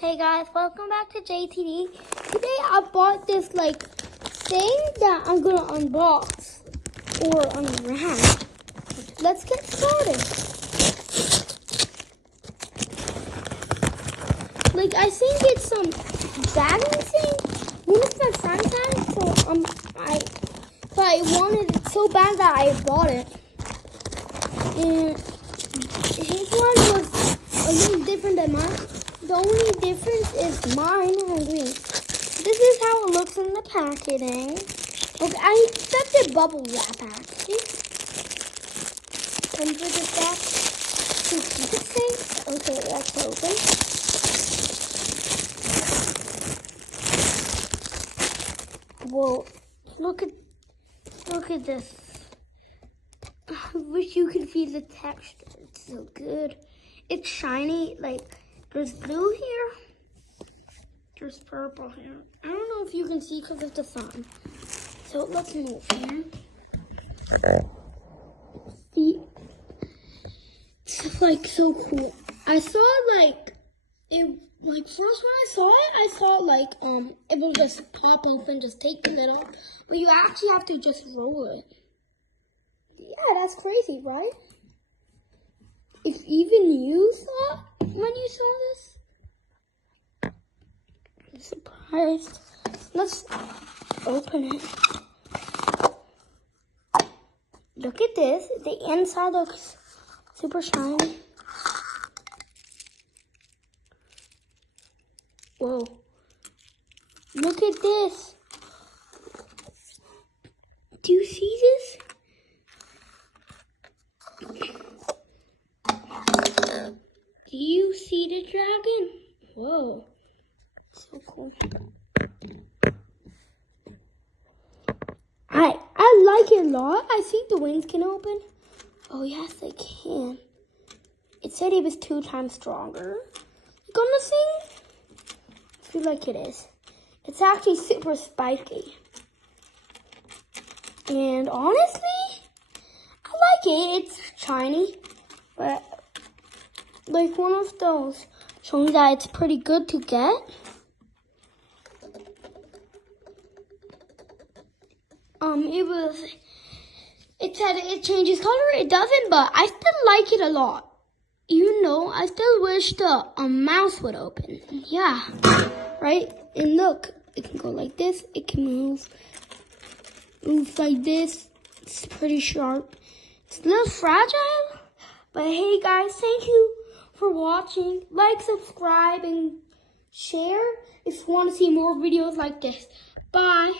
Hey guys, welcome back to JTD. Today I bought this thing that I'm gonna unbox or unwrap. Let's get started. I think it's some bagging thing. One of my friends had it, so I wanted it so bad that I bought it. And his one was a little different than mine. The only difference is mine and green. This is how it looks in the packaging. Okay, I expected bubble wrap actually. Comes with this box to keep it safe. Okay, let's open. Whoa! Look at this. I wish you could feel the texture. It's so good. It's shiny. There's blue here. There's purple here. I don't know if you can see because of the sun. So let's move here. See, it's so cool. I saw first when I saw it, it will just pop open, just take the lid off. But you actually have to just roll it. Yeah, that's crazy, right? If even you thought when you saw this. I'm surprised. Let's open it. Look at this. The inside looks super shiny. Whoa. Look at this. Do you see this? Do you see the dragon? Whoa. So cool. I like it a lot. I think the wings can open. Oh yes, they can. It said it was 2 times stronger. On the thing? I feel like it is. It's actually super spiky. And honestly, I like it. It's shiny. But one of those showing that it's pretty good to get. It said it changes color. It doesn't, but I still like it a lot. You know, I still wish the mouse would open. Yeah, right? And look, it can go like this. It can move like this. It's pretty sharp. It's a little fragile, but hey guys, thank you for watching. Like, subscribe, and share if you want to see more videos like this. Bye.